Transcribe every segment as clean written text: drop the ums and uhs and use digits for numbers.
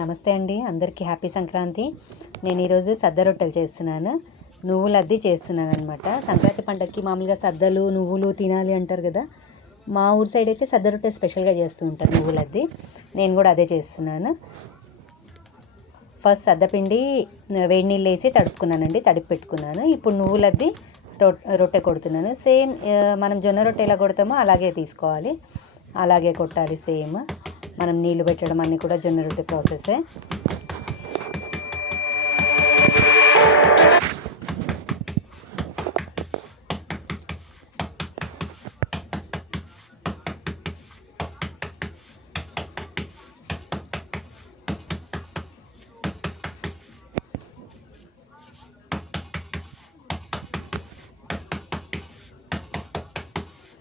నమస్తే అండి, అందరికీ హ్యాపీ సంక్రాంతి. నేను ఈరోజు సద్ద రొట్టెలు చేస్తున్నాను. నువ్వులు అద్ది చేస్తున్నాను అనమాట. సంక్రాంతి పండగకి మామూలుగా సద్దలు నువ్వులు తినాలి అంటారు కదా. మా ఊరు సైడ్ అయితే సద్ద రొట్టె స్పెషల్గా చేస్తూ ఉంటారు నువ్వులు అద్ది. నేను కూడా అదే చేస్తున్నాను. ఫస్ట్ సద్దపిండి వేడి నీళ్ళు వేసి తడుపుకున్నానండి, తడిపి పెట్టుకున్నాను. ఇప్పుడు నువ్వులు అద్ది రొట్టె కొడుతున్నాను. సేమ్ మనం జొన్న రొట్టె ఎలా కొడతామో అలాగే తీసుకోవాలి, అలాగే కొట్టాలి. సేమ్ మనం నీళ్లు పెట్టడం అన్నీ కూడా జొన్న రొట్టె ప్రాసెసే.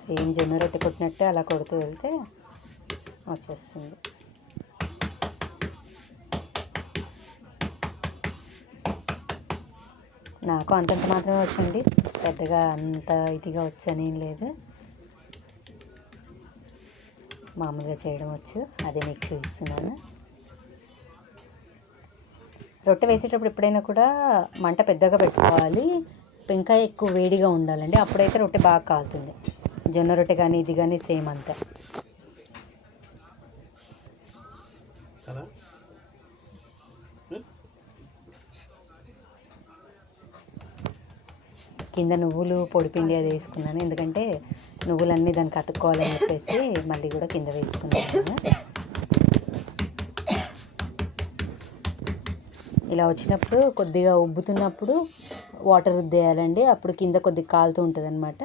సేమ్ జొన్న రొట్టె కొట్టినట్టే అలా కొడుతూ వెళ్తే వచ్చేస్తుంది. నాకు అంతంత మాత్రమే వచ్చండి, పెద్దగా అంత ఇదిగా వచ్చని ఏం లేదు. మామూలుగా చేయడం వచ్చు, అదే మీకు చూపిస్తున్నాను. రొట్టె వేసేటప్పుడు ఎప్పుడైనా కూడా మంట పెద్దగా పెట్టుకోవాలి, ఇంకా ఎక్కువ వేడిగా ఉండాలండి, అప్పుడైతే రొట్టె బాగా కాలుతుంది. జొన్న రొట్టె కానీ ఇది కానీ సేమ్ అంతే. కింద నువ్వులు పొడిపిండి అది వేసుకున్నాను, ఎందుకంటే నువ్వులన్నీ దానికి అతుక్కోవాలని చెప్పేసి మళ్ళీ కూడా కింద వేసుకున్నాను. ఇలా వచ్చినప్పుడు కొద్దిగా ఉబ్బుతున్నప్పుడు వాటర్ రుద్దేయాలండి, అప్పుడు కింద కొద్దిగా కాలుతూ ఉంటుంది అనమాట.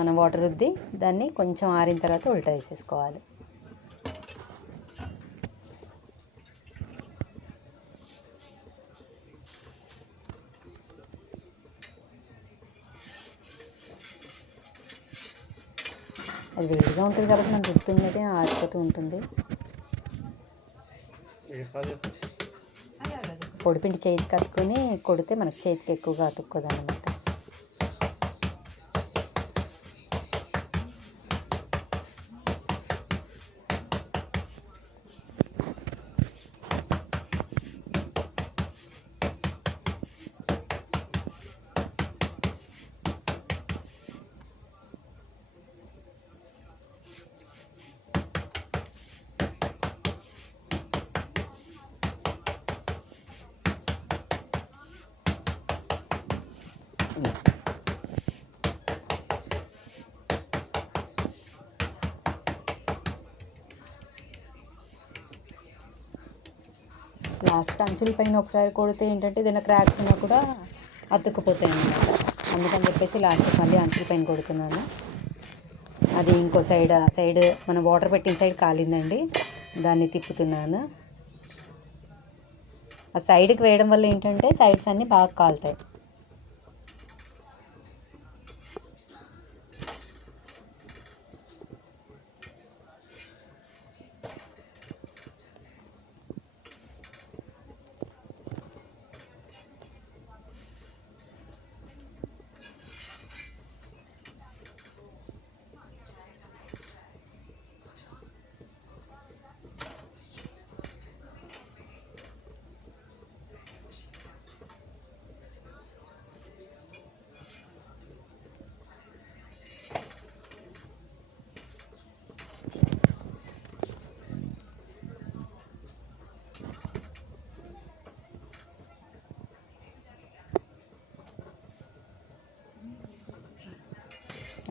మనం వాటర్ రుద్ది దాన్ని కొంచెం ఆరిన తర్వాత ఉల్టా వేసేసుకోవాలి. అది వేడిగా ఉంటుంది కాబట్టి మనం రుద్దుతున్నదే ఆరిపోతూ ఉంటుంది. పొడిపిండి చేతికి అతుక్కొని కొడితే మనకు చేతికి ఎక్కువగా అతుక్కోదు అనమాట. లాస్ట్ అంచుల పైన ఒకసారి కొడితే ఏంటంటే ఏదైనా క్రాక్స్ ఉన్నా కూడా అతుక్కుపోతాయి అన్నమాట. అందుకని చెప్పేసి లాస్ట్ మళ్ళీ అంచుల పైన కొడుతున్నాను. అది ఇంకో సైడ్ మనం వాటర్ పెట్టిన సైడ్ కాలిందండి, దాన్ని తిప్పుతున్నాను. ఆ సైడ్కి వేయడం వల్ల ఏంటంటే సైడ్స్ అన్నీ బాగా కాలుతాయి.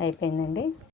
అయిపోయిందండి.